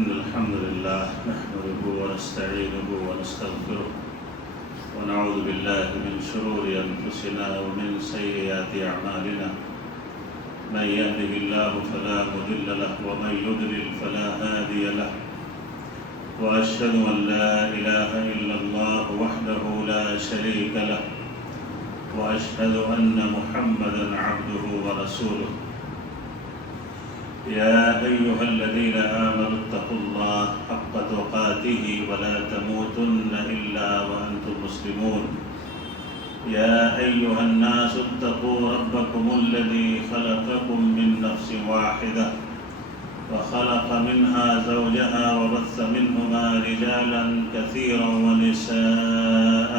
إن الحمد لله نحمده ونستعينه ونستغفره ونعوذ بالله من شرور أنفسنا ومن سيئات أعمالنا من يهده الله فلا مضل له ومن يضلل فلا هادي له وأشهد أن لا إله إلا الله وحده لا شريك له وأشهد أن محمدًا عبده ورسوله يا أيها الذين آمنوا اتقوا الله حق تقاته ولا تموتن إلا وأنتم مسلمون يا أيها الناس اتقوا ربكم الذي خلقكم من نفس واحدة وخلق منها زوجها وبث منهما رجالا كثيرا ونساء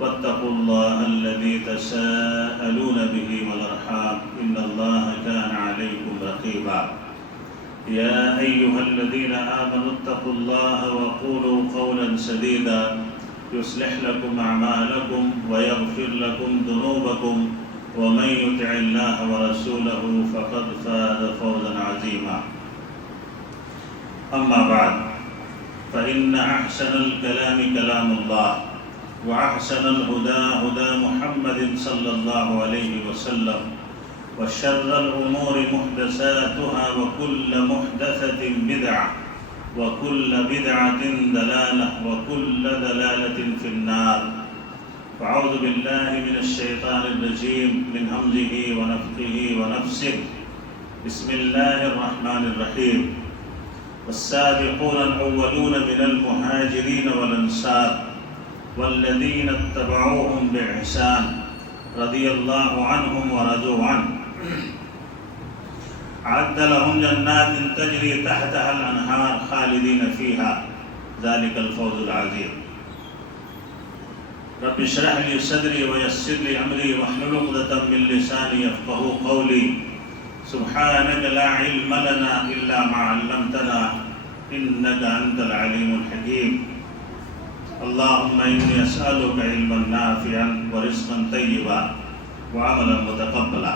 واتقوا الله الذي تساءلون به والأرحام إن الله كان عليكم رقيبا يا أيها الذين آمنوا اتقوا الله وقولوا قولا سديدا يصلح لكم أعمالكم ويغفر لكم ذنوبكم ومن يطع الله ورسوله فقد فاز فوزا عظيما أما بعد فإن أحسن الكلام كلام الله وأحسن الهدى هدى محمد صلى الله عليه وسلم وشر الأمور محدثاتها وكل محدثة بدعة وكل بدعة ضلالة وكل ضلالة في النار فأعوذ بالله من الشيطان الرجيم من همزه ونفخه ونفسه بسم الله الرحمن الرحيم والسابقون الأولون من المهاجرين والأنصار والذين اتبعوهم بإحسان رضي الله عنهم ورضوا عنه أعد لهم جنات تجري تحتها الأنهار خالدين فيها ذلك الفوز العظيم رب اشرح لي صدري ويسر لي أمري واحلل عقدة من لساني يفقهوا قولي سبحانك لا علم لنا إلا ما علمتنا إنك أنت العليم الحكيم اللهم إني أسألك علما نافعا ورزقا طيبا وعملا متقبلا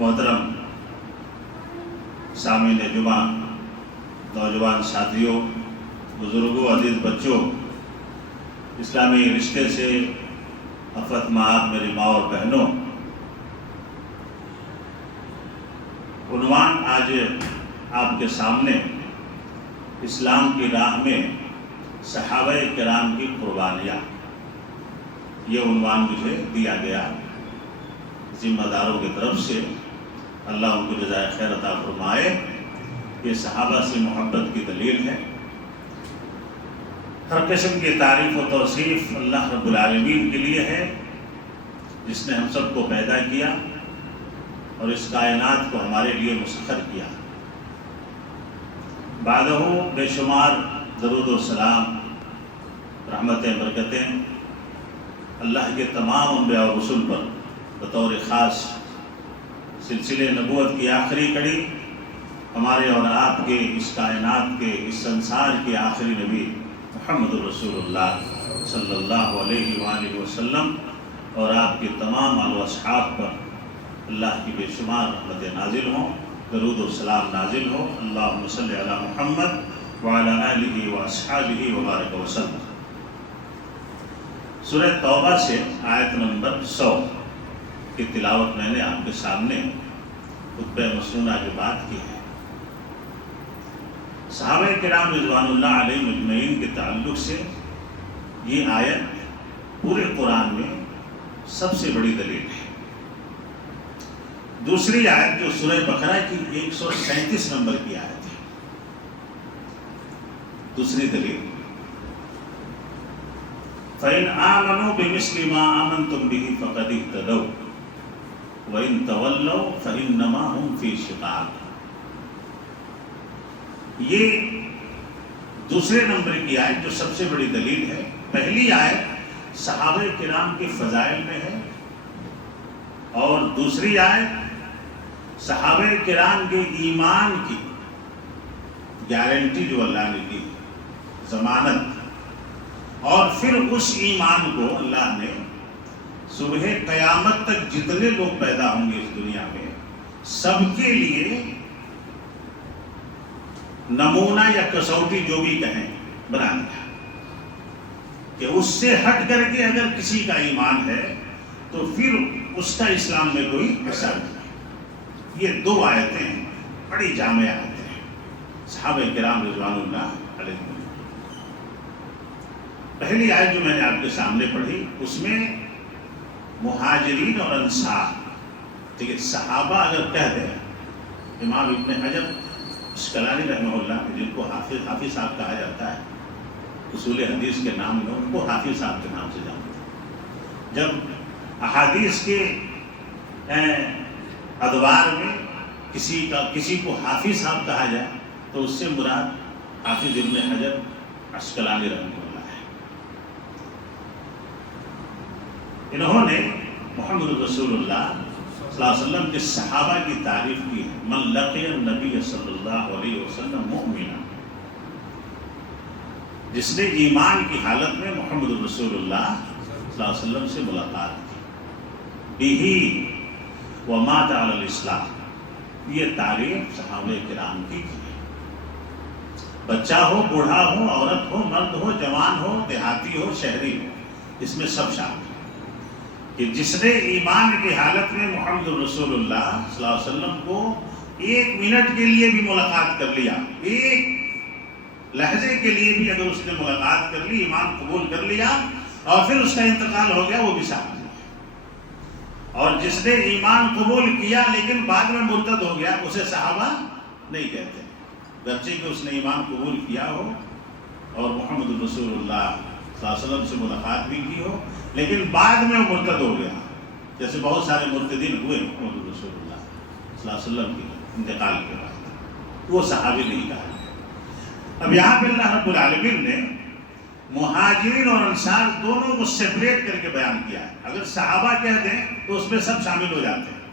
محترم سامعین جمعہ، نوجوان ساتھیوں، بزرگوں، عزیز بچوں، اسلامی رشتے سے افت مآب میری ماں اور بہنوں، عنوان آج آپ کے سامنے اسلام کی راہ میں صحابہ کرام کی قربانیاں، یہ عنوان مجھے دیا گیا ذمہ داروں کی طرف سے، اللہ ان کو جزائے خیر عطا فرمائے۔ یہ صحابہ سے محبت کی دلیل ہے۔ ہر قسم کی تعریف و توصیف اللہ رب العالمین کے لیے ہے، جس نے ہم سب کو پیدا کیا اور اس کائنات کو ہمارے لیے مسخر کیا۔ بعدہ بے شمار درود و سلام، رحمتیں، برکتیں اللہ کے تمام انبیاء و رسل پر بطور خاص سلسلے نبوت کی آخری کڑی، ہمارے اور آپ کے اس کائنات کے اس سنسار کے آخری نبی محمد رسول اللہ صلی اللہ علیہ وآلہ وسلم اور آپ کے تمام آل و اصحاب پر اللہ کی بے شمار رحمتیں نازل ہوں، درود و سلام نازل ہو۔ اللہم صلی علی محمد وعلی آلہ واصحابہ وبارک وسلم۔ سورہ توبہ سے آیت نمبر 100 کی تلاوت میں نے آپ کے سامنے خطبہ مسنونہ کی بات کی ہے۔ صحابہ کرام رضوان اللہ علیہ مجمعین کے تعلق سے یہ آیت پورے قرآن میں سب سے بڑی دلیل ہے۔ دوسری آیت جو سورہ بقرہ کی 137 نمبر کی آیت ہے، دوسری دلیل فَإِنْ آمَنُوا بِمِثْلِ مَا آمَنْتُمْ بِهِ فَقَدِ اهْتَدَوْا وَإِنْ تَوَلَّوْا فَإِنَّمَا هُمْ فِي شِقَاقٍ۔ یہ دوسرے نمبر کی آیت جو سب سے بڑی دلیل ہے۔ پہلی آیت صحابہ کرام کے فضائل میں ہے، اور دوسری آیت صحابہ کرام کے ایمان کی گارنٹی جو اللہ نے دی، ضمانت، اور پھر اس ایمان کو اللہ نے صبح قیامت تک جتنے لوگ پیدا ہوں گے اس دنیا میں، سب کے لیے نمونہ یا کسوٹی جو بھی کہیں بنا دیا کہ اس سے ہٹ کر کے اگر کسی کا ایمان ہے تو پھر اس کا اسلام میں کوئی حصہ نہیں۔ یہ دو آیتیں بڑی جامع آیتیں ہیں صحابہ کرام رضوان اللہ علیہ۔ پہلی آیت جو میں نے آپ کے سامنے پڑھی اس میں مہاجرین اور انصار، ٹھیک ہے، صحابہ اگر کہہ دیں، امام ابن حجر اسقلانی رحمہ اللہ جن کو حافظ صاحب کہا جاتا ہے، اصول حدیث کے نام میں ان کو حافظ صاحب کے نام سے جانتے ہیں۔ جب احادیث کے ادوار میں کسی کو حافظ صاحب کہا جائے تو اس سے مراد حافظ ابن حجر اسقلانی رحمہ اللہ ہے۔ انہوں نے محمد رسول اللہ صلی اللہ علیہ وسلم کے صحابہ کی تعریف کی ہے، من لقی النبی صلی اللہ علیہ وسلم مؤمنا، جس نے ایمان کی حالت میں محمد رسول اللہ صلی اللہ علیہ وسلم سے ملاقات کی، بہ ومات علی الاسلام، یہ تعریف صحابہ کرام کی ہے۔ بچہ ہو، بوڑھا ہو، عورت ہو، مرد ہو، جوان ہو، دیہاتی ہو، شہری ہو، اس میں سب شامل ہے کہ جس نے ایمان کی حالت میں محمد رسول اللہ صلی اللہ علیہ وسلم کو ایک منٹ کے لیے بھی ملاقات کر لیا، ایک لحظے کے لیے بھی اگر اس نے ملاقات کر لی، ایمان قبول کر لیا اور پھر اس کا انتقال ہو گیا، وہ بھی شامل ہے۔ اور جس نے ایمان قبول کیا لیکن بعد میں مرتد ہو گیا، اسے صحابہ نہیں کہتے، گرچہ کہ اس نے ایمان قبول کیا ہو اور محمد رسول اللہ صلی اللہ علیہ وسلم سے ملاقات بھی کی ہو، لیکن بعد میں وہ مرتد ہو گیا، جیسے بہت سارے مرتدین ہوئے محمد رسول اللہ صلی اللہ علیہ وسلم کے انتقال کے بعد، وہ صحابی نہیں کہا۔ اب یہاں پہ اللہ رب العالمین نے مہاجرین اور انصار دونوں کو سیپریٹ کر کے بیان کیا ہے۔ اگر صحابہ کہہ دیں تو اس میں سب شامل ہو جاتے ہیں،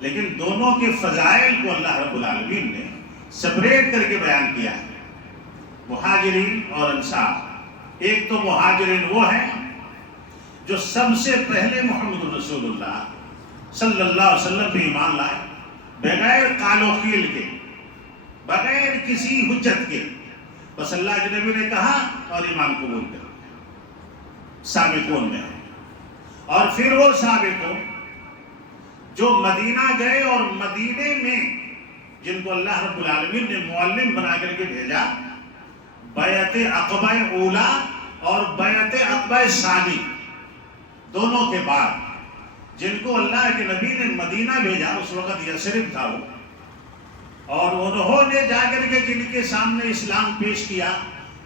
لیکن دونوں کے فضائل کو اللہ رب العالمین نے سیپریٹ کر کے بیان کیا ہے۔ مہاجرین اور انصار، ایک تو مہاجرین وہ ہیں جو سب سے پہلے محمد رسول اللہ صلی اللہ علیہ وسلم پہ ایمان لائے، بغیر قال و قیل کے، بغیر کسی حجت کے، بس اللہ کے نبی نے کہا اور ایمان قبول کر لیا، سابقون میں ہے۔ اور پھر وہ سابقون جو مدینہ گئے اور مدینے میں جن کو اللہ رب العالمین نے معلم بنا کر کے بھیجا، بیعت عقبہ اولا اور بیعت عقبہ ثانی دونوں کے بعد، جن کو اللہ کے نبی نے مدینہ بھیجا، اس وقت یثرب تھا وہ، اور انہوں نے جا کر کے جن کے سامنے اسلام پیش کیا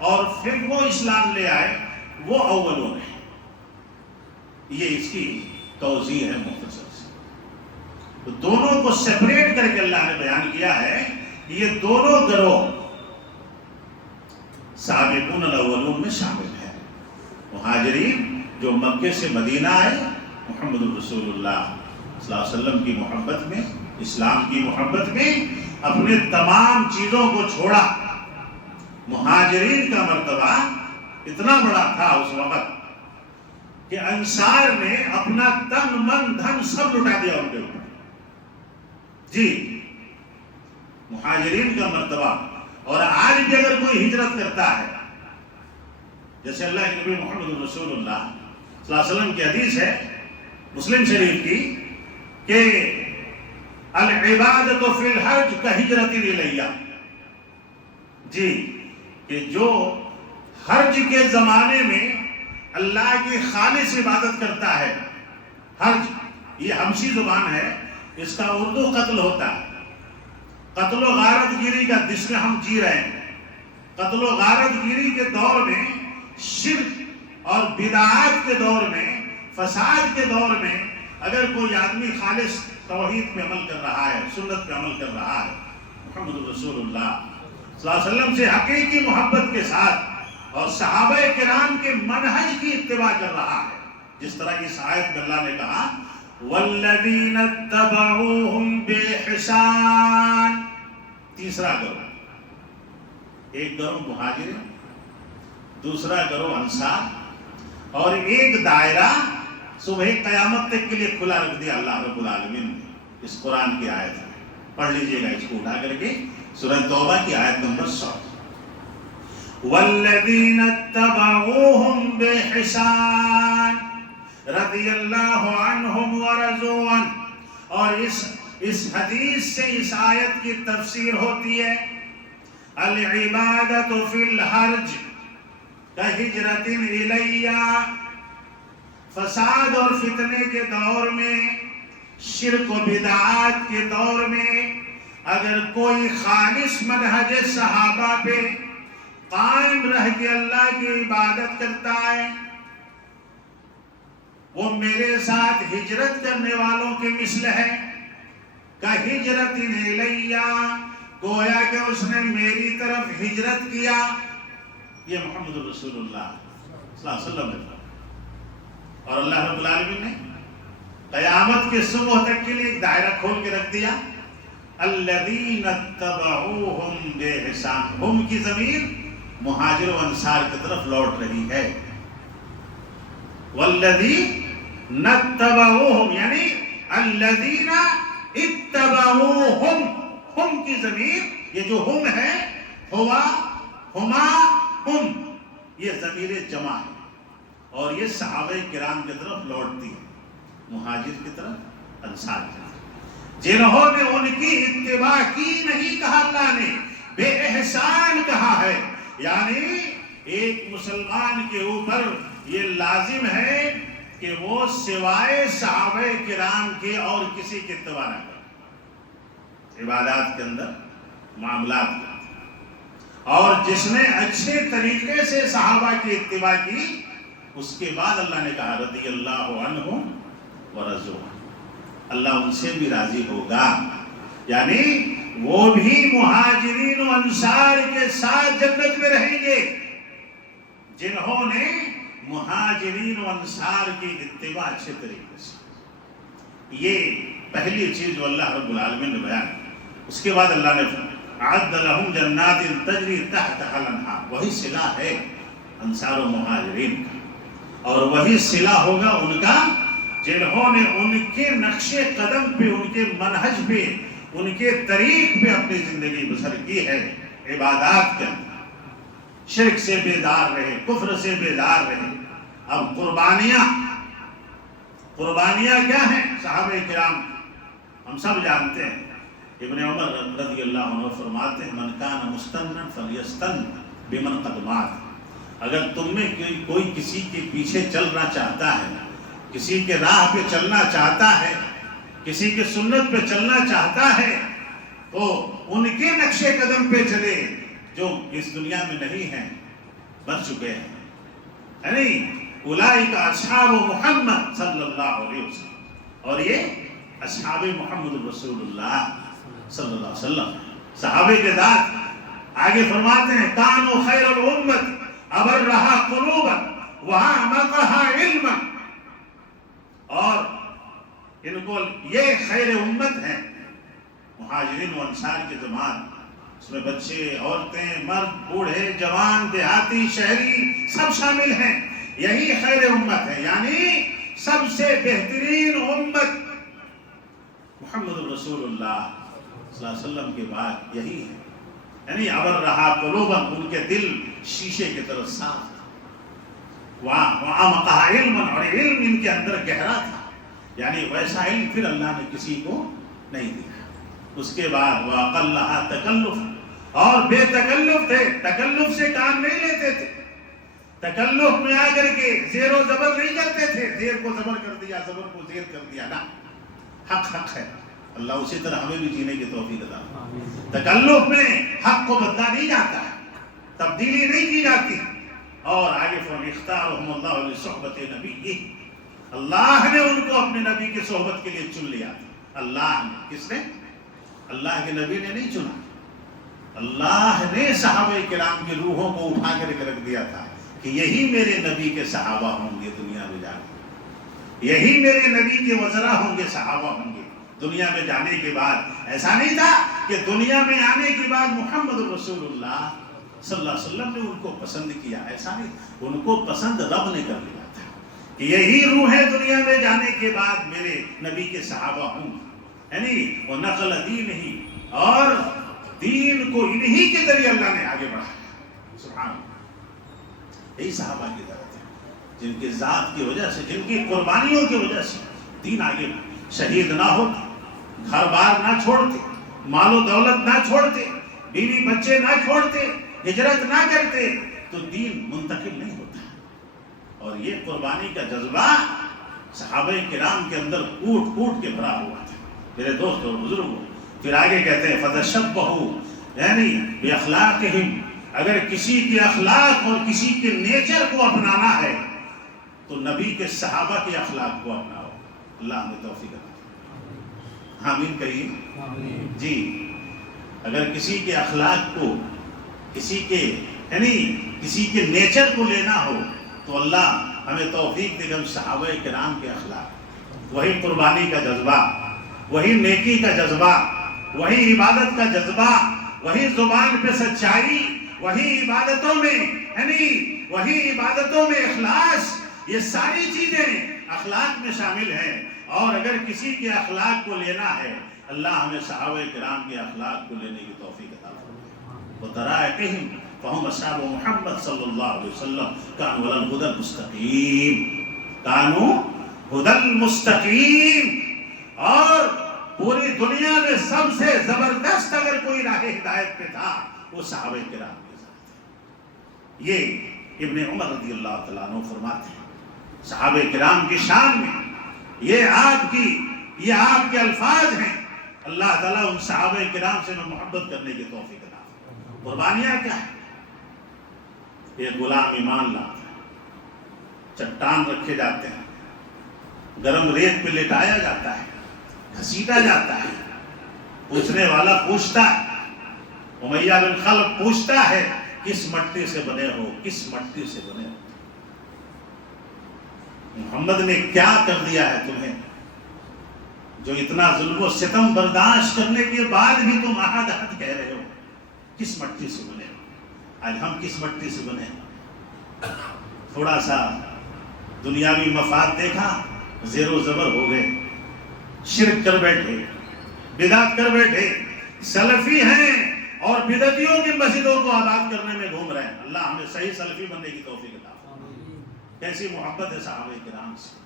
اور پھر وہ اسلام لے آئے، وہ اولون ہیں۔ یہ اس کی توضیح ہے مختصر سے۔ تو دونوں کو سیپریٹ کر کے اللہ نے بیان کیا ہے کہ یہ دونوں گروہ سابقون الاولون میں شامل ہے۔ مہاجرین جو مکے سے مدینہ آئے، محمد رسول اللہ صلی اللہ علیہ وسلم کی محبت میں، اسلام کی محبت میں اپنے تمام چیزوں کو چھوڑا۔ مہاجرین کا مرتبہ اتنا بڑا تھا اس وقت کہ انصار نے اپنا تن من دھن سب لٹا دیا ان کے اوپر۔ جی، مہاجرین کا مرتبہ۔ اور آج بھی اگر کوئی ہجرت کرتا ہے، جیسے اللہ کے نبی محمد رسول اللہ صلی اللہ علیہ وسلم کی حدیث ہے مسلم شریف کی کہ العبادۃ فی الحج کہجرۃ الیہ، جی، کہ جو حج کے زمانے میں اللہ کی خالص عبادت کرتا ہے، حج یہ حبشی زبان ہے، اس کا اردو قتل ہوتا ہے، قتل و غارت گیری کا جس میں ہم جی رہے ہیں۔ قتل و غارت گیری کے دور میں، شرک اور بدعات کے دور میں، فساد کے دور میں اگر کوئی آدمی خالص توحید پہ عمل کر رہا ہے، سنت پہ عمل کر رہا ہے، محمد رسول اللہ صلی اللہ علیہ وسلم سے حقیقی محبت کے ساتھ اور صحابہ کرام کے منہج کی اتباع کر رہا ہے، جس طرح اس آیت میں اللہ نے کہا والذین اتبعوہم بإحسان۔ تیسرا گروہ، ایک گروہ مہاجرین، دوسرا گروہ انصار، اور ایک دائرہ صبح قیامت تک کے لیے کھلا رکھ دیا اللہ رب العالمین نے۔ اس قرآن کی آیت ہے، پڑھ لیجئے گا اس کو اٹھا کر کے، سورہ توبہ کی آیت نمبر 100. والذین اتبعوہم بإحسان رضی اللہ عنہم ورضوا عنہ. اور اس حدیث سے اس آیت کی تفسیر ہوتی ہے العبادت فی الحرج کہجرۃ الی. فساد اور فتنے کے دور میں، شرک و بدعات کے دور میں، اگر کوئی خالص منہج صحابہ پہ قائم رہ کے اللہ کی عبادت کرتا ہے، وہ میرے ساتھ ہجرت کرنے والوں کے مثل ہے. کہجرۃ الی، گویا کہ اس نے میری طرف ہجرت کیا. یہ محمد رسول اللہ صلی اللہ علیہ وسلم نے فرمایا. اور اللہ رب العالمین نے قیامت کے صبح تک کے لیے ایک دائرہ کھول کے رکھ دیا. الذین اتبعوہم بإحسان. ہم کی ضمیر مہاجر و انصار کی طرف لوٹ رہی ہے. والذین اتبعوہم یعنی الذین اتبعوہم. ہم کی ضمیر، یہ جو ہم ہے، ہوا، ہما، ہم، یہ ضمیر جمع ہے اور یہ صحابہ کرام کی طرف لوٹتی ہے، مہاجر کی طرف، انصار کی طرف، جنہوں نے ان کی اتباع کی نہیں کہا اللہ نے، بے احسان کہا ہے. یعنی ایک مسلمان کے اوپر یہ لازم ہے کہ وہ سوائے صحابہ کرام کے اور کسی کی اتباع نہ کرے. عبادات کے اندر، معاملات کے اندر. اور جس نے اچھے طریقے سے صحابہ کی اتباع کی، اس کے بعد اللہ نے کہا رضی اللہ عنہم ورضوا عنہ. اللہ ان سے بھی راضی ہوگا. یعنی وہ بھی مہاجرین و انصار کے ساتھ جنت میں رہیں گے جنہوں نے مہاجرین و انصار کی اتباع اچھے طریقے سے. یہ پہلی چیز جو اللہ رب العالمین نے بیان. اس کے بعد اللہ نے اعد لہم جنات تجری تحتها الانہار. وہی صلہ ہے انصار و مہاجرین کا، اور وہی صلہ ہوگا ان کا جنہوں نے ان کے نقش قدم پہ، ان کے منہج پہ، ان کے طریق پہ اپنی زندگی بسر کی ہے. عبادات کے اندر شرک سے بیدار رہے، کفر سے بیدار رہے. اب قربانیاں کیا ہیں صحابہ کرام؟ ہم سب جانتے ہیں. ابن عمر رضی اللہ عنہ فرماتے ہیں من کان مستنا فلیستن بمن قد مات. اگر تم میں کوئی کسی کے پیچھے چلنا چاہتا ہے، کسی کے راہ پہ چلنا چاہتا ہے، کسی کے سنت پہ چلنا چاہتا ہے، تو ان کے نقش قدم پہ چلے جو اس دنیا میں نہیں ہیں، مر چکے ہیں. یعنی اولئک اصحاب محمد صلی اللہ علیہ وسلم. اور یہ اصحاب محمد رسول اللہ صلی اللہ علیہ وسلم صحابہ کے ذات. آگے فرماتے ہیں کانوا خیر الامت ابرھا قلوبا واعمقھا علما. اور ان کو یہ خیر امت ہے، مہاجرین و انصار کی جماعت. اس میں بچے، عورتیں، مرد، بوڑھے، جوان، دیہاتی، شہری سب شامل ہیں. یہی خیر امت ہے. یعنی سب سے بہترین امت محمد رسول اللہ صلی اللہ علیہ وسلم کے بعد یہی ہے. یعنی ابرھا قلوبا، ان کے دل شیشے کی طرح صاف تھا. وَعَمَقَهَا عِلْمًا، اور علم ان کے اندر گہرا تھا. یعنی ویسا علم پھر اللہ نے کسی کو نہیں دیا. اس کے بعد وَأَقَلَّهَا تَكَلُّفًا، اور بے تکلف تھے، تکلف سے کام نہیں لیتے تھے. تکلف میں آ کر کے زیر و زبر نہیں کرتے تھے، زیر کو زبر کر دیا، زبر کو زیر کر دیا. نا، حق حق ہے. اللہ اسی طرح ہمیں بھی جینے کی توفیق عطا فرمائے. تکلف میں حق کو بدلا نہیں جاتا ہے، تبدیلی نہیں کی جاتی. اور آگے اختارهم اللہ لصحبت نبی، اللہ نے ان کو اپنے نبی کی صحبت کے لیے چن لیا. اللہ نے، کس نے؟ اللہ کے نبی نے نہیں چنا. اللہ نے صحابہ کرام کی روحوں کو اٹھا کر رکھ دیا تھا کہ یہی میرے نبی کے صحابہ ہوں گے دنیا میں جا کے، یہی میرے نبی کے وزراء ہوں گے، صحابہ ہوں گے دنیا میں جانے کے بعد. ایسا نہیں تھا کہ دنیا میں آنے کے بعد محمد رسول اللہ صلی اللہ علیہ وسلم نے ان کو پسند کیا. ایسا نہیں، ان کو پسند رب نے کر لیا تھا کہ یہی روحیں دنیا میں جانے کے بعد میرے نبی کے صحابہ ہوں. یعنی وہ نقل دین ہی اور دین کو انہی کے ذریعے اللہ نے آگے بڑھایا. سبحان اللہ. یہی صحابہ کی ذات ہے جن کی ذات کی وجہ سے، جن کی قربانیوں کی وجہ سے دین آگے شہید نہ ہوتے، گھر بار نہ چھوڑتے، مال و دولت نہ چھوڑتے، بیوی بچے نہ چھوڑتے، ہجرت نہ کرتے تو دین منتقل نہیں ہوتا. اور یہ قربانی کا جذبہ صحابہ کرام کے اندر کوٹ کوٹ کے بھرا ہوا تھا. میرے دوست اور بزرگوں، پھر آگے کہتے ہیں فَتَشَبَّهُ، یعنی بِأَخْلَاقِهِمْ، اگر کسی کے اخلاق اور کسی کے نیچر کو اپنانا ہے تو نبی کے صحابہ کے اخلاق کو اپناؤ. اللہ ہمیں توفیق عطا. آمین کہیے جی. اگر کسی کے اخلاق کو، کسی کے یعنی کسی کے نیچر کو لینا ہو تو اللہ ہمیں توفیق دے گا. صحابہ کرام کے اخلاق، وہی قربانی کا جذبہ، وہی نیکی کا جذبہ، وہی عبادت کا جذبہ، وہی زبان پہ سچائی، وہی عبادتوں میں یعنی وہی عبادتوں میں اخلاص، یہ ساری چیزیں اخلاق میں شامل ہیں. اور اگر کسی کے اخلاق کو لینا ہے، اللہ ہمیں صحابہ کرام کے اخلاق کو لینے کی توفیق عطا فرمائے. وَتَرَائِقِهِمْ فَهُمْ أَصْحَابُ محمد صلی اللہ علیہ وسلم كانوا عَلَى الْهُدَى الْمُسْتَقِيمِ، كانوا هُدَى الْمُسْتَقِيمِ. اور پوری دنیا میں سب سے زبردست اگر کوئی راہ ہدایت پہ تھا وہ صحابہ کرام کے ساتھ تھے. یہ ابن عمر رضی اللہ تعالیٰ عنہ فرماتے ہیں صحابہ کرام کی شان میں، یہ آپ کے الفاظ ہیں. اللہ تعالیٰ ان صحابہ کرام سے محبت کرنے کی توفیق عطا فرمائے. قربانیاں کیا ہے؟ یہ غلام ایمان لاتا ہے، چٹان رکھے جاتے ہیں، گرم ریت پہ لٹایا جاتا ہے، گھسیٹا جاتا ہے، پوچھنے والا پوچھتا ہے، امیہ بن خلف پوچھتا ہے کس مٹی سے بنے ہو، کس مٹی سے بنے ہو؟ محمد نے کیا کر دیا ہے تمہیں جو اتنا ظلم و ستم برداشت کرنے کے بعد بھی تم احد احد کہہ رہے ہو؟ کس مٹی سے بنے ہو؟ آج ہم کس مٹی سے بنے ہیں؟ تھوڑا سا دنیاوی مفاد دیکھا، زیر و زبر ہو گئے، شرک کر بیٹھے، بدعت کر بیٹھے، سلفی ہیں اور بدعتیوں کی مسجدوں کو آباد کرنے میں گھوم رہے ہیں. اللہ ہمیں صحیح سلفی بننے کی توفیق عطا فرمائے. کیسی محبت ہے صحابہ کرام سے.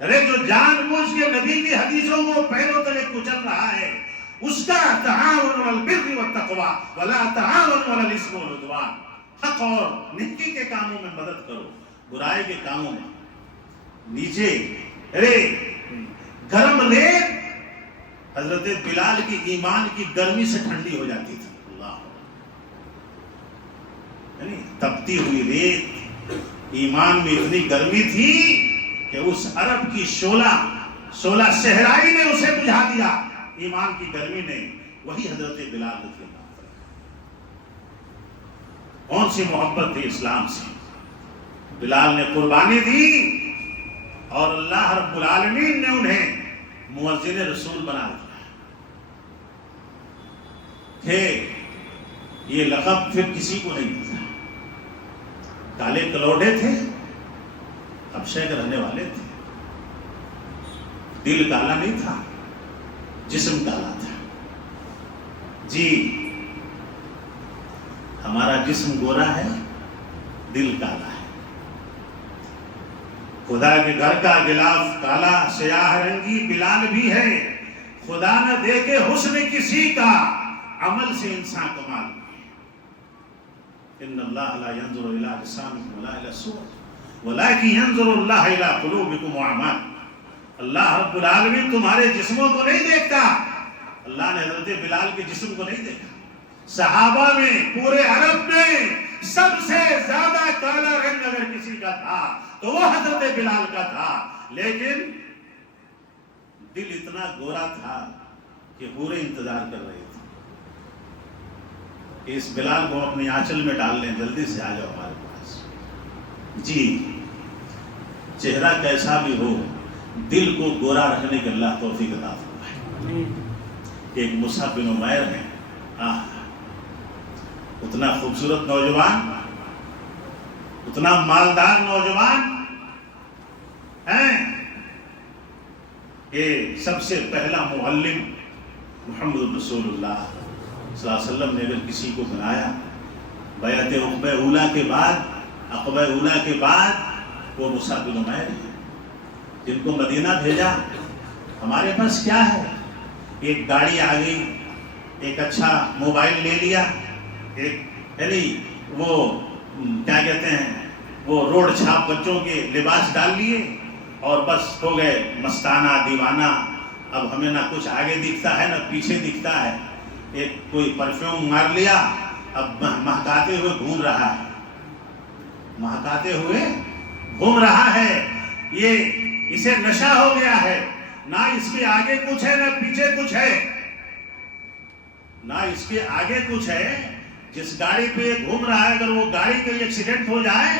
ارے جو جان بوجھ کے نبی کی حدیثوں کو پیروں تلے کچل رہا ہے، اس کا تعاون علی البر والتقوی ولا تعاون علی الاثم والعدوان. حق اور نیکی کے کاموں میں مدد کرو، برائی کے کاموں میں نیچے. ارے گرم ریت حضرت بلال کی ایمان کی گرمی سے ٹھنڈی ہو جاتی تھی. اللہ، یعنی تپتی ہوئی ریت ایمان میں اتنی گرمی تھی کہ اس عرب کی شعلہ صحرائی نے اسے بجھا دیا ایمان کی گرمی نے. وہی حضرت بلال رضی اللہ عنہ. کون سی محبت تھی اسلام سے. بلال نے قربانی دی اور اللہ رب العالمین نے انہیں مؤذن رسول بنا دیا. یہ لقب پھر کسی کو نہیں ملا. کالے کلوڑے تھے، حبشہ کے رہنے والے تھے، دل کالا نہیں تھا، جسم کالا تھا. جی ہمارا جسم گورا ہے، دل کالا ہے. خدا کے گھر کا غلاف کالا سیاہ رنگی بلال بھی ہے. خدا نہ دیکھے حسن کسی کا، عمل سے انسان کمال. ان اللہ لا ينظر الى اجسامكم ولا الى الصور ولكن ينظر الله الى قلوبكم واعمالكم. اللہ رب العالمین تمہارے جسموں کو نہیں دیکھتا. اللہ نے حضرت بلال کے جسم کو نہیں دیکھا. صحابہ میں پورے عرب میں سب سے زیادہ کالا رنگ اگر کسی کا تھا تو وہ حضرت بلال کا تھا. لیکن دل اتنا گورا تھا کہ پورے انتظار کر رہے تھے کہ اس بلال کو اپنی آنچل میں ڈال لیں، جلدی سے آ جاؤ ہمارے پاس. جی چہرہ کیسا بھی ہو، دل کو گورا رکھنے کے اللہ توفیق عطا فرمائے. ایک مصعب بن عمیر ہیں، اتنا خوبصورت نوجوان، اتنا مالدار نوجوان ہیں کہ سب سے پہلا معلم محمد رسول اللہ صلی اللہ علیہ وسلم نے اگر کسی کو بنایا بیعت عقبہ اولیٰ کے بعد وہ مصعب بن عمیر ہیں جن کو مدینہ بھیجا. ہمارے پاس کیا ہے؟ ایک گاڑی آ گئی, ایک اچھا موبائل لے لیا, ایک وہ کیا کہتے ہیں وہ روڈ چھاپ بچوں کے لباس ڈال لیے اور بس ہو گئے مستانہ دیوانہ. اب ہمیں نہ کچھ آگے دکھتا ہے نہ پیچھے دکھتا ہے. ایک کوئی پرفیوم مار لیا, اب مہکاتے ہوئے گھوم رہا ہے, مہکاتے ہوئے گھوم رہا ہے. یہ اسے نشہ ہو گیا ہے, نہ اس کے آگے کچھ ہے نہ پیچھے کچھ ہے, نہ اس کے آگے کچھ ہے. جس گاڑی پہ گھوم رہا ہے اگر وہ گاڑی کا ایکسیڈنٹ ہو جائے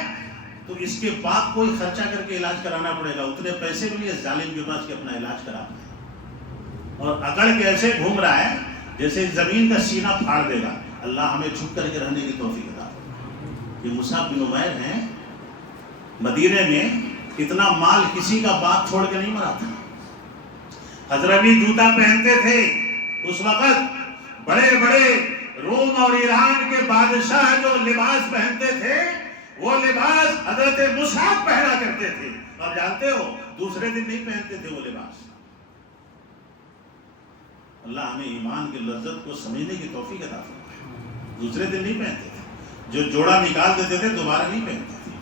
تو اس کے بعد کوئی خرچہ کر کے علاج کرانا پڑے گا. اتنے پیسے بھی نہیں اس ظالم کے پاس کہ اپنا علاج کرا پائے. اور اکڑ کے ایسے گھوم رہا ہے جیسے زمین کا سینہ پھاڑ دے گا. اللہ ہمیں چھپ کر کے رہنے کی توفیق عطا فرمائے. یہ مصعب بن عمیر ہیں, مدینے میں اتنا مال کسی کا باپ چھوڑ کے نہیں مرا تھا. حضرمی جوتا پہنتے تھے. اس وقت بڑے بڑے روم اور ایران کے بادشاہ جو لباس پہنتے تھے وہ لباس حضرت مصعب پہنا کرتے تھے. اور جانتے ہو دوسرے دن نہیں پہنتے تھے وہ لباس. اللہ ہمیں ایمان کی لذت کو سمجھنے کی توفیق عطا فرمائے. دوسرے دن نہیں پہنتے تھے, جو جوڑا نکال دیتے تھے دوبارہ نہیں پہنتے تھے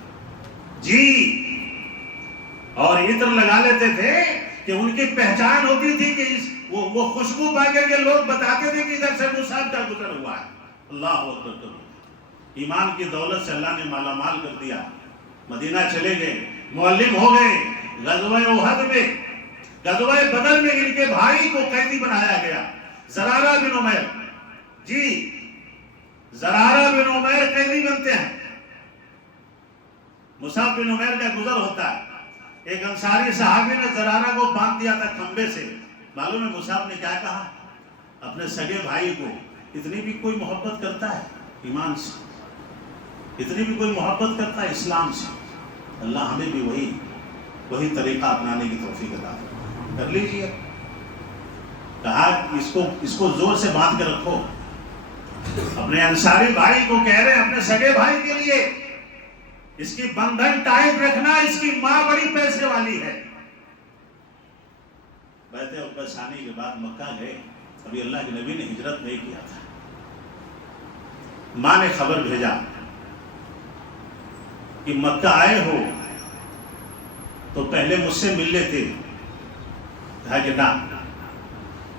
جی. اور عطر لگا لیتے تھے کہ ان کی پہچان ہوتی تھی کہ وہ خوشبو پا کر کے لوگ بتاتے تھے کہ ادھر سے مصعب کا گزر ہوا ہے. اللہ اکبر. ایمان کی دولت سے اللہ نے مالا مال کر دیا. مدینہ چلے گئے, معلم ہو گئے. غزوہ احد میں, غزوہ بدر میں ان کے بھائی کو قیدی بنایا گیا, زرارہ بن عمیر. جی زرارہ بن عمیر قیدی بنتے ہیں. مصعب بن عمیر کا گزر ہوتا ہے. ایک انصاری صحابی نے زرارہ کو باندھ دیا تھا کھمبے سے. معلوم ہے مصعب نے کیا کہا؟ اپنے سگے بھائی کو اتنی بھی کوئی محبت کرتا ہے ایمان سے, اتنی بھی کوئی محبت کرتا ہے اسلام سے. اللہ ہمیں بھی وہی طریقہ اپنانے کی توفیق عطا کر لیجیے. کہا اس کو زور سے باندھ کے رکھو. اپنے انصاری بھائی کو کہہ رہے ہیں اپنے سگے بھائی کے لیے اس کی بندھن ٹائٹ رکھنا, اس کی ماں بڑی پیسے والی ہے. بیعت عقبہ ثانی کے بعد مکہ گئے. ابھی اللہ کے نبی نے ہجرت نہیں کیا تھا. ماں نے خبر بھیجا کہ مکہ آئے ہو تو پہلے مجھ سے مل لیتے. کہا کہ نہ,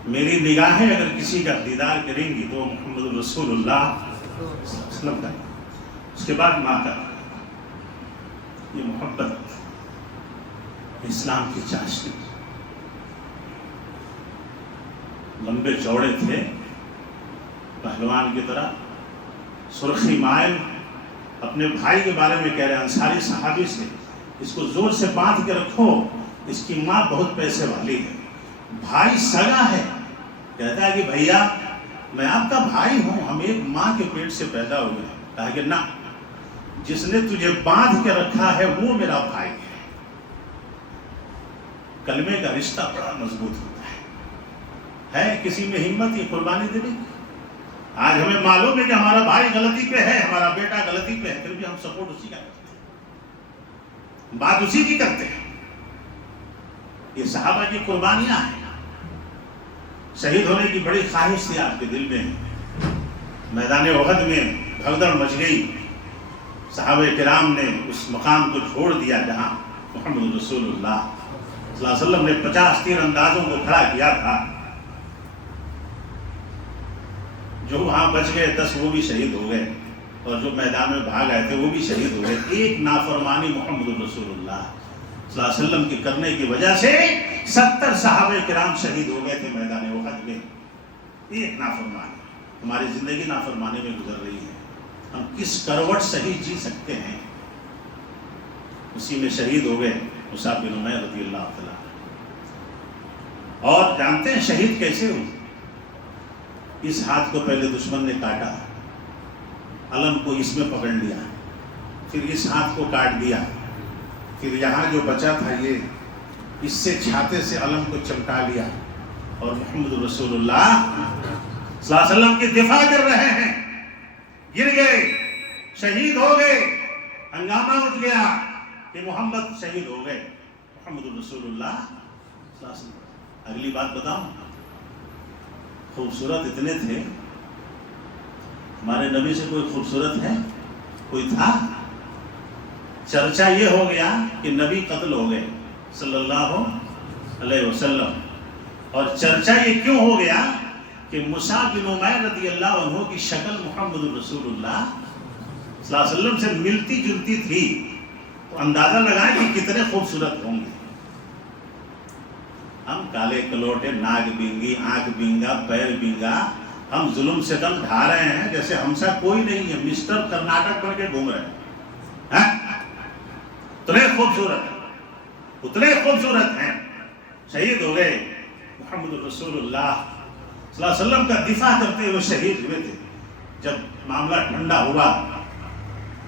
میری نگاہیں اگر کسی کا دیدار کریں گی تو محمد رسول اللہ صلی اللہ علیہ وسلم کا, اس کے بعد ماں کا. یہ محبت اسلام کی چاشنی. لمبے چوڑے تھے پہلوان کی طرح, سرخی مائل. اپنے بھائی کے بارے میں کہہ رہے ہیں انصاری صحابی سے, اس کو زور سے باندھ کے رکھو, اس کی ماں بہت پیسے والی ہے. بھائی سگا ہے, کہتا ہے کہ بھیا میں آپ کا بھائی ہوں, ہم ایک ماں کے پیٹ سے پیدا ہوئے ہیں. کہا کہ نہ, جس نے تجھے باندھ کے رکھا ہے وہ میرا بھائی ہے. کلمے کا رشتہ بڑا مضبوط ہوتا ہے کسی میں ہمت یہ قربانی دینے کی. آج ہمیں معلوم ہے کہ ہمارا بھائی غلطی پہ ہے, ہمارا بیٹا غلطی پہ ہے, پھر بھی ہم سپورٹ اسی کا کرتے ہیں, بات اسی کی کرتے ہیں. یہ صحابہ کی قربانیاں ہیں. شہید ہونے کی بڑی خواہش تھی آپ کے دل میں. میدان احد میں بھگدڑ مچ گئی. صحابہ کرام نے اس مقام کو چھوڑ دیا جہاں محمد رسول اللہ صلی اللہ علیہ وسلم نے 50 تیر اندازوں کو کھڑا کیا تھا. جو وہاں بچ گئے 10 وہ بھی شہید ہو گئے, اور جو میدان میں بھاگ آئے تھے وہ بھی شہید ہو گئے. ایک نافرمانی محمد رسول اللہ صلی اللہ علیہ وسلم کی کرنے کی وجہ سے 70 صحابہ کرام شہید ہو گئے تھے میدان احد میں. ایک نافرمانی. ہماری زندگی نافرمانی میں گزر رہی ہے. ہم کس کروٹ صحیح جی سکتے ہیں, اسی میں شہید ہو گئے مصعب بن عمیر رضی اللہ تعالیٰ. اور جانتے ہیں شہید کیسے ہوئے؟ اس ہاتھ کو پہلے دشمن نے کاٹا, علم کو اس میں پکڑ لیا, پھر اس ہاتھ کو کاٹ دیا, پھر یہاں جو بچا تھا یہ اس سے چھاتے سے علم کو چمٹا لیا, اور محمد رسول اللہ صلی اللہ علیہ وسلم کی دفاع کر رہے ہیں، گر گئے، شہید ہو گئے، ہنگامہ اٹھ گیا کہ محمد شہید ہو گئے، محمد رسول اللہ صلی اللہ علیہ وسلم۔ اگلی بات بتاؤں، خوبصورت اتنے تھے، ہمارے نبی سے کوئی خوبصورت ہے؟ کوئی تھا؟ چرچا یہ ہو گیا کہ نبی قتل ہو گئے صلی اللہ علیہ وسلم، اور چرچا یہ کیوں ہو گیا کہ مصعب بن عمیر رضی اللہ عنہ کی شکل محمد رسول اللہ صلی اللہ علیہ وسلم سے ملتی جلتی تھی، تو اندازہ لگائیں کہ کتنے خوبصورت ہوں گے۔ ہم کالے کلوٹے، ناک بینگی، آنکھ بینگا، پیر بینگا، ہم ظلم سے دم ڈھا رہے ہیں جیسے ہم سا کوئی نہیں ہے، مسٹر کرناٹک بن کے گھوم رہے ہیں، اتنے خوبصورت، اتنے خوبصورت ہیں، شہید ہو گئے۔ محمد رسول اللہ صلی اللہ علیہ وسلم کا دفاع کرتے ہوئے شہید ہوئے تھے۔ جب معاملہ ٹھنڈا ہوا،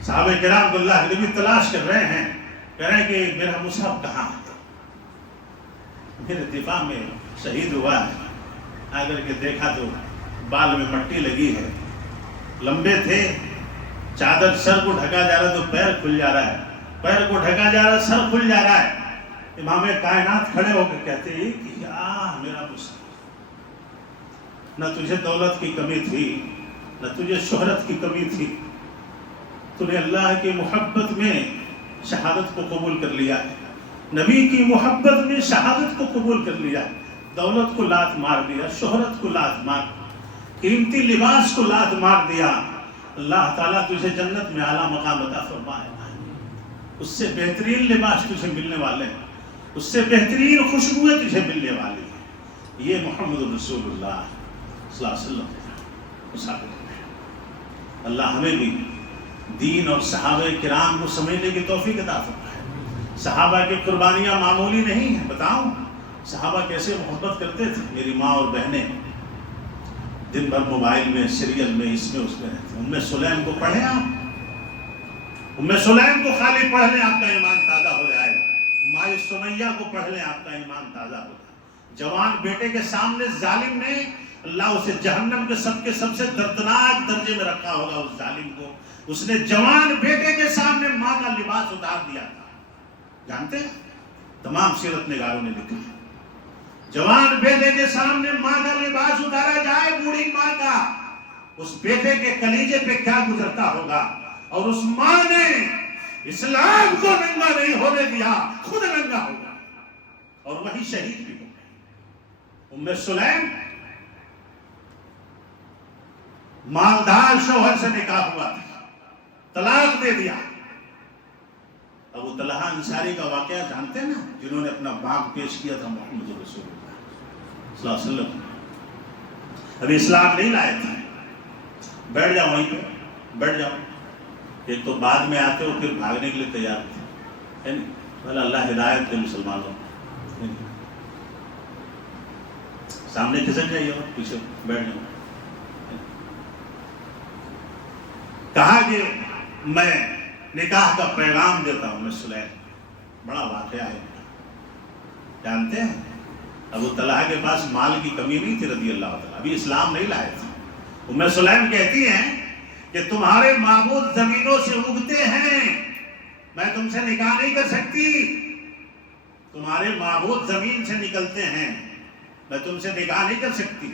صحابہ کرام کو اللہ کے نبی تلاش کر رہے ہیں، کہہ رہے ہیں کہ میرا مصعب کہاں ہے، میرے دفاع میں شہید ہوا ہے۔ آ کر کے دیکھا تو بال میں مٹی لگی ہے، لمبے تھے، چادر سر کو ڈھکا جا رہا ہے تو پیر کھل جا رہا ہے، پیر کو ڈھکا جا رہا ہے سر کھل جا رہا ہے۔ امام کائنات کھڑے ہو کر کہتے ہیں کہ یا میرا مصعب، نہ تجھے دولت کی کمی تھی، نہ تجھے شہرت کی کمی تھی، تو نے اللہ کی محبت میں شہادت کو قبول کر لیا ہے، نبی کی محبت میں شہادت کو قبول کر لیا، دولت کو لات مار دیا، شہرت کو لات مار، قیمتی لباس کو لات مار دیا۔ اللہ تعالیٰ تجھے جنت میں اعلیٰ مقام عطا فرمائے، اس سے بہترین لباس تجھے ملنے والے ہیں، اس سے بہترین خوشبوئیں تجھے ملنے والی ہیں۔ یہ محمد رسول اللہ صلی اللہ علیہ وسلم۔ اللہ ہمیں بھی دین اور صحابہ کرام کو سمجھنے کی توفیق عطا فرمائے۔ صحابہ کی قربانیاں معمولی نہیں ہیں۔ بتاؤں صحابہ کیسے محبت کرتے تھے۔ میری ماں اور بہنیں دن بھر موبائل میں، سیریل میں، اس میں اس میں رہتے۔ ام سلیم کو پڑھیں آپ، ام سلیم کو خالی پڑھ لیں آپ کا ایمان تازہ ہو جائے گا۔ مائے سمیہ کو پڑھ لیں آپ کا ایمان تازہ ہو جائے گا۔ جوان بیٹے کے سامنے ظالم نے اللہ اسے جہنم کے سب سے دردناک درجے میں رکھا ہوگا۔ اس ظالم کو اس نے جوان بیٹے کے سامنے ماں کا لباس اتار دیا تھا۔ جانتے ہیں تمام سیرت نگاروں نے لکھا ہے، جوان بیٹے کے سامنے ماں کا لباس اتارا جائے، بوڑھی ماں کا، اس بیٹے کے کلیجے پہ کیا گزرتا ہوگا۔ اور اس ماں نے اسلام کو ننگا نہیں ہونے دیا، خود ننگا ہوگا، اور وہی شہید بھی ہو گئے۔ ام سلیم مالدار شوہر سے نکاح ہوا تھا، طلاق دے دیا۔ ابو طلحہ انصاری کا واقعہ جانتے ہیں نا، جنہوں نے اپنا باپ پیش کیا تھا محمد رسول اللہ صلی اللہ علیہ وسلم۔ ابھی اسلام نہیں لائے تھے، بیٹھ جاؤ وہیں پہ، بیٹھ جاؤ۔ ایک تو بعد میں آتے ہو پھر بھاگنے کے لیے تیار تھے، ہے نہیں؟ بھلا اللہ ہدایت دے مسلمانوں، سامنے کھسک جائیے اور پیچھے بیٹھ جاؤ۔ کہا کہ میں نکاح کا پیغام دیتا ہوں۔ میں سلیم بڑا واقعہ ہے، جانتے ہیں ابو طلحہ کے پاس مال کی کمی نہیں تھی رضی اللہ تعالیٰ، ابھی اسلام نہیں لائے تھے۔ ام سلیم کہتی ہیں کہ تمہارے معبود زمینوں سے اگتے ہیں، میں تم سے نکاح نہیں کر سکتی، تمہارے معبود زمین سے نکلتے ہیں، میں تم سے نکاح نہیں کر سکتی۔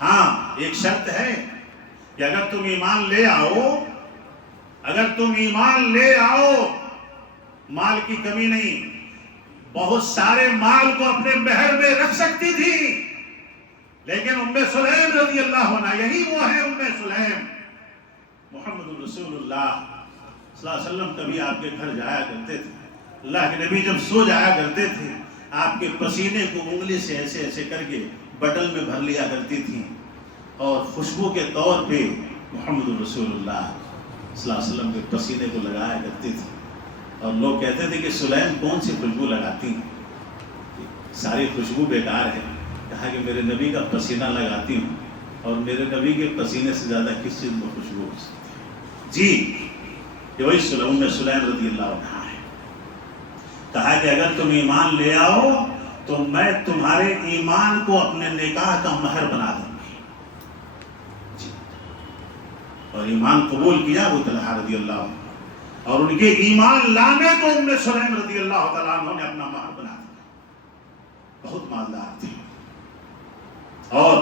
ہاں ایک شرط ہے کہ اگر تم ایمان لے آؤ، اگر تم ایمان لے آؤ، مال کی کمی نہیں، بہت سارے مال کو اپنے محل میں رکھ سکتی تھی، لیکن ام سلیم رضی اللہ عنہ، یہی وہ ہے ام سلیم، محمد رسول اللہ صلی اللہ علیہ وسلم کبھی آپ کے گھر جایا کرتے تھے، اللہ کے نبی جب سو جایا کرتے تھے آپ کے پسینے کو انگلی سے ایسے ایسے کر کے بٹل میں بھر لیا کرتی تھی، اور خوشبو کے طور پہ محمد رسول اللہ صلی اللہ علیہ وسلم کے پسینے کو لگایا کرتی تھی۔ اور لوگ کہتے تھے کہ سلیم کون سی خوشبو لگاتی ہیں، ساری خوشبو بیکار ہے۔ کہا کہ میرے نبی کا پسینہ لگاتی ہوں، اور میرے نبی کے پسینے سے زیادہ کس چیز میں خوشبو ہو سکتی ہے؟ جی یہ وہی سلیم رضی اللہ عنہ ہے۔ کہا کہ اگر تم ایمان لے آؤ تو میں تمہارے ایمان کو اپنے نکاح کا مہر بنا دوں گی. اور ایمان قبول کیا ابو طلحہ رضی اللہ عنہ, اور ان کے ایمان لانے کو ام سلیم رضی اللہ تعالیٰ عنہ نے اپنا مہر بنا دیا. بہت مالدار تھی. اور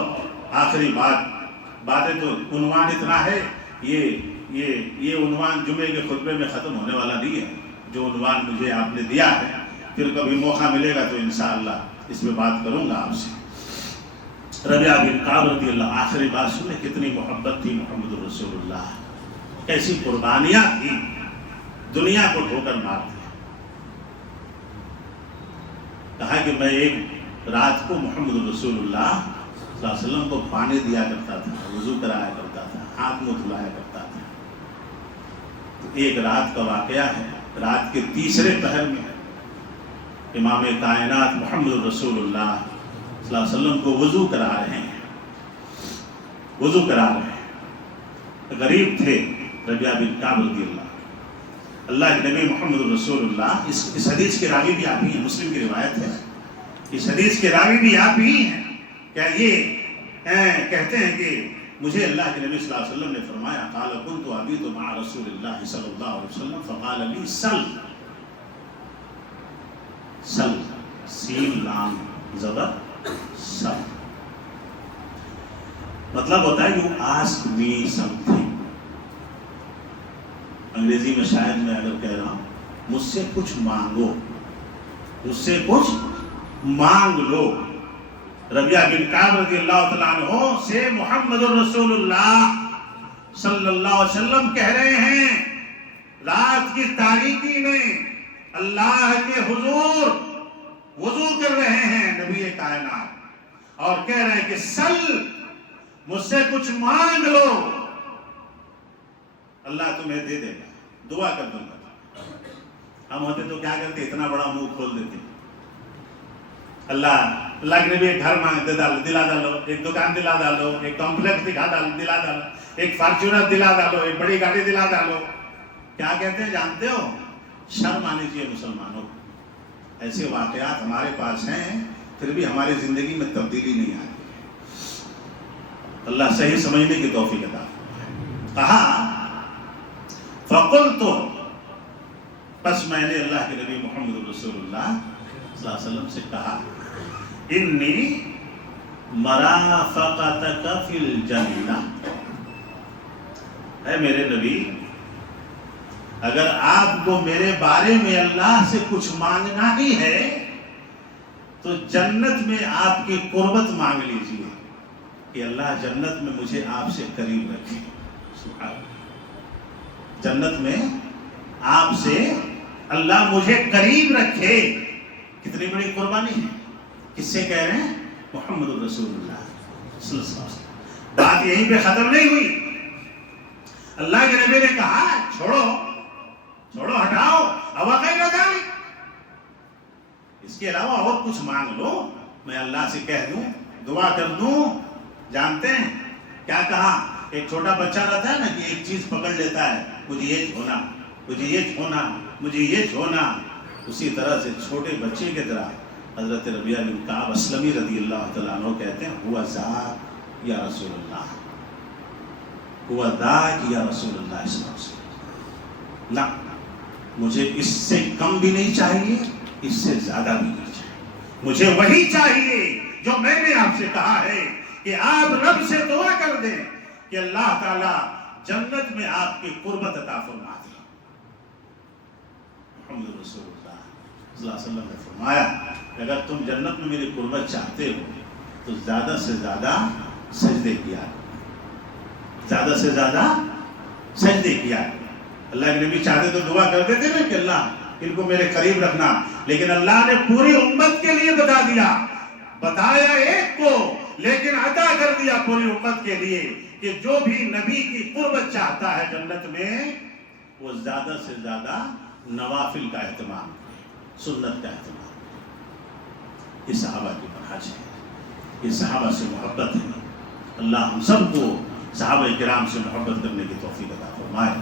آخری باتیں تو عنوان اتنا ہے, یہ عنوان جمعے کے خطبے میں ختم ہونے والا نہیں ہے. جو عنوان مجھے آپ نے دیا ہے, پھر کبھی موقع ملے گا تو انشاءاللہ اس میں بات کروں گا آپ سے. ربیعہ بن کعب رضی اللہ, آخری بات سنیں کتنی محبت تھی محمد رسول اللہ, کیسی قربانیاں تھی, دنیا کو ٹھوکر مار دیا. کہا کہ میں ایک رات کو محمد رسول اللہ صلی اللہ علیہ وسلم کو پانی دیا کرتا تھا, وضو کرایا کرتا تھا, ہاتھ منہ دھلایا کرتا تھا. تو ایک رات کا واقعہ ہے, رات کے تیسرے پہر میں امام کائنات محمد رسول اللہ صلی اللہ علیہ وسلم کو وضو کرا رہے ہیں. غریب تھے ربیعہ بن کعب رضی اللہ کے نبی محمد رسول اللہ. اس حدیث کے راوی بھی آپ ہی ہیں, مسلم کی روایت ہے. اس حدیث کے راوی بھی آپ ہی ہیں. کیا یہ کہتے ہیں کہ مجھے اللہ کے نبی صلی اللہ علیہ وسلم نے فرمایا, قال كنت ابيت مع رسول اللہ صلی اللہ علیہ وسلم فقال لي سل, سین لام زبر سل, مطلب ہوتا ہے you ask me something. انگریزی میں شاید میں اگر کہہ رہا ہوں مجھ سے کچھ مانگو, مجھ سے کچھ مانگ لو. ربیعہ بن کعب رضی اللہ تعالیٰ عنہ سے محمد رسول اللہ صلی اللہ علیہ وسلم کہہ رہے ہیں رات کی تاریکی میں اللہ کے حضور وضو کر رہے ہیں نبی کائنات, اور کہہ رہے ہیں کہ سل, مجھ سے کچھ مانگ لو, اللہ تمہیں دے دے گا, دعا کر دوں گا. ہم ہوتے تو کیا کرتے, اتنا بڑا منہ کھول دیتے. اللہ کے نبی ایک گھر مانگتے دلا ڈالو, ایک دکان دلا ڈالو, ایک کمپلیکس دلا ڈالو, ایک فارچونر دلا ڈالو, ایک بڑی گاڑی دلا ڈالو. کیا کہتے ہیں جانتے ہو, شرم آنی چاہیے مسلمانوں کو. ایسے واقعات ہمارے پاس ہیں, پھر بھی ہماری زندگی میں تبدیلی نہیں آئی. اللہ صحیح سمجھنے کی توفیق عطا. کہا فقلت, پس میں نے اللہ کے نبی محمد رسول اللہ صلی اللہ علیہ وسلم سے کہا, انی مرافقتک فی الجنہ, اے میرے نبی اگر آپ کو میرے بارے میں اللہ سے کچھ مانگنا ہی ہے تو جنت میں آپ کی قربت مانگ لیجیے کہ اللہ جنت میں مجھے آپ سے قریب رکھے. جنت میں آپ سے اللہ مجھے قریب رکھے. کتنی بڑی قربانی ہے. کس سے کہہ رہے ہیں, محمد رسول اللہ صلی اللہ علیہ وسلم. بات یہیں پہ ختم نہیں ہوئی. اللہ کے نبی نے کہا چھوڑو ہٹاؤ, اس کے علاوہ اور کچھ مانگ لو, میں اللہ سے کہہ دوں, دعا کر دوں. جانتے ہیں کیا کہا, ایک چھوٹا بچہ رہتا ہے نا کہ ایک چیز پکڑ لیتا ہے, مجھے یہ چھونا, مجھے یہ چھونا, مجھے یہ چھونا. اسی طرح سے چھوٹے بچے کے طرح حضرت ربیعہ بن کعب اسلمی رضی اللہ تعالیٰ عنہ کہتے ہیں, ہوا ذاک یا رسول اللہ, ہوا ذاک یا رسول اللہ صلی اللہ علیہ وسلم. نہ, مجھے اس سے کم بھی نہیں چاہیے, اس سے زیادہ بھی نہیں چاہیے. مجھے وہی چاہیے جو میں نے آپ سے کہا ہے کہ آپ رب سے دعا کر دیں کہ اللہ تعالیٰ جنت میں آپ کی قربت عطا فرما دے. محمد رسول اللہ صلی اللہ علیہ وسلم نے فرمایا کہ اگر تم جنت میں میری قربت چاہتے ہو تو زیادہ سے زیادہ سجدے کیا, زیادہ سے زیادہ سجدے کیا. اللہ کے نبی چاہتے تو دعا کرتے تھے نا کہ اللہ ان کو میرے قریب رکھنا, لیکن اللہ نے پوری امت کے لیے بتا دیا, بتایا ایک کو لیکن عطا کر دیا پوری امت کے لیے کہ جو بھی نبی کی قربت چاہتا ہے جنت میں وہ زیادہ سے زیادہ نوافل کا اہتمام, سنت کا اہتمام. یہ صحابہ کی منہج ہے, یہ صحابہ سے محبت ہے. اللہ ہم سب کو صحابہ کرام سے محبت کرنے کی توفیق عطا فرمائے.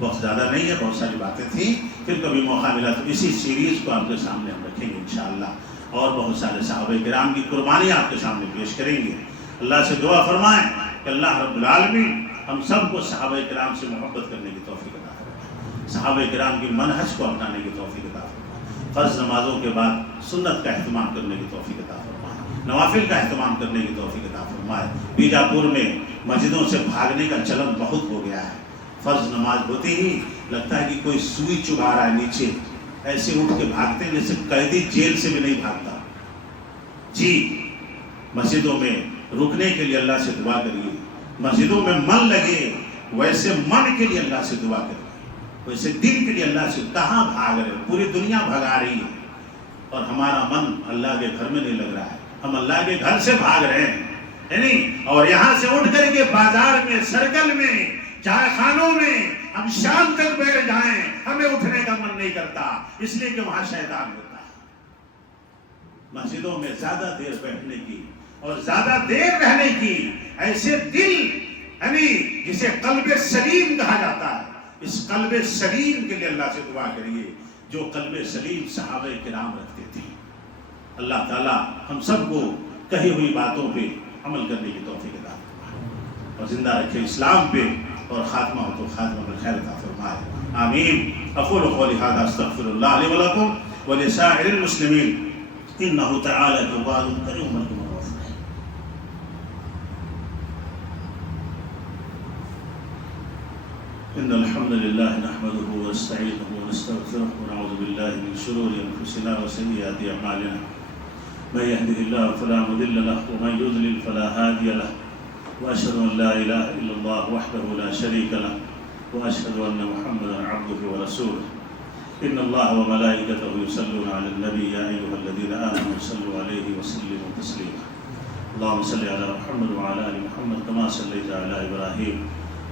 وقت زیادہ نہیں ہے, بہت ساری باتیں تھیں, پھر کبھی موقع ملا تو اسی سیریز کو آپ کے سامنے ہم رکھیں گے انشاءاللہ. اور بہت سارے صحابہ کرام کی قربانی آپ کے سامنے پیش کریں گے. اللہ سے دعا فرمائیں کہ اللہ رب العالمین ہم سب کو صحابہ کرام سے محبت کرنے کی توفیق عطا فرمائے, صحابہ کرام کی منہج کو اپنانے کی توفیق عطا فرمائے, فرض نمازوں کے بعد سنت کا اہتمام کرنے کی توفیق عطا فرمائے, نوافل کا اہتمام کرنے کی توفیق عطا فرمائے. بیجاپور میں مسجدوں سے بھاگنے کا چلن بہت ہو گیا ہے. فرض نماز ہوتی ہی لگتا ہے کہ کوئی سوئی چبھا رہا ہے نیچے, ایسے اٹھ کے بھاگتے ہیں جیسے قیدی جیل سے بھی نہیں بھاگتا. جی, مسجدوں میں رکنے کے لیے اللہ سے دعا کریے, مسجدوں میں من لگے, ویسے من کے لیے اللہ سے دعا کریے, ویسے دل کے لیے اللہ سے. کہاں بھاگ رہے, پوری دنیا بھگا رہی ہے اور ہمارا من اللہ کے گھر میں نہیں لگ رہا ہے. ہم اللہ کے گھر سے بھاگ رہے ہیں, یعنی اور یہاں سے اٹھ کر کے بازار میں, سرکل میں, چائے خانوں میں ہم شام تک بیٹھ جائیں, ہمیں اٹھنے کا من نہیں کرتا, اس لیے کہ وہاں شیطان ہوتا ہے. مسجدوں میں زیادہ دیر بیٹھنے کی اور زیادہ دیر رہنے کی, ایسے دل یعنی جسے قلب سلیم کہا جاتا ہے, اس قلب سلیم کے لیے اللہ سے دعا کریے جو قلب سلیم صحابہ کرام رکھتے تھے. اللہ تعالیٰ ہم سب کو کہی ہوئی باتوں پہ عمل کرنے کی توفیق عطا فرمائے اور زندہ رکھے اسلام پہ, اور خاتمہ ہو تو خاتمہ بالخیر عطا فرمائے. آمین. اقول قولی ھذا استغفر اللہ لی ولکم ولسائر المسلمین انہ تعالی جواد کریم رحیم. إن الحمد لله نحمده ونستعينه ونستغفره ونعوذ بالله من شرور أنفسنا وسيئات أعمالنا. من يهده الله فلا مضل له ومن يضلل فلا هادي له. وأشهد أن لا إله إلا الله وحده لا شريك له وأشهد أن محمدا عبده ورسوله. إن الله وملائكته يصلون على النبي يا أيها الذين آمنوا صلوا عليه وسلموا تسليما. اللهم صل على محمد وعلى آل محمد كما صليت على إبراهيم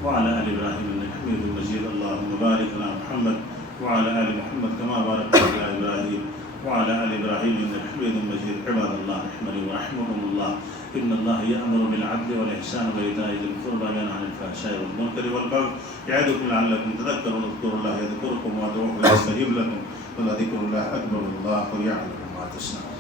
وعلى آل إبراهيم إنك حميد مجيد. اللهم بارك على محمد وعلى آل محمد كما باركت على إبراهيم وعلى آل إبراهيم إنك حميد مجيد. عباد الله رحمني ورحمكم الله. إن الله يأمر بالعدل والإحسان وإيتاء ذي القربى وينهى عن الفحشاء والمنكر والبغي يعظكم لعلكم تذكرون. اذكروا الله يذكركم وادعوه يستجب لكم ولذكر الله أكبر والله يعلم ما تصنعون.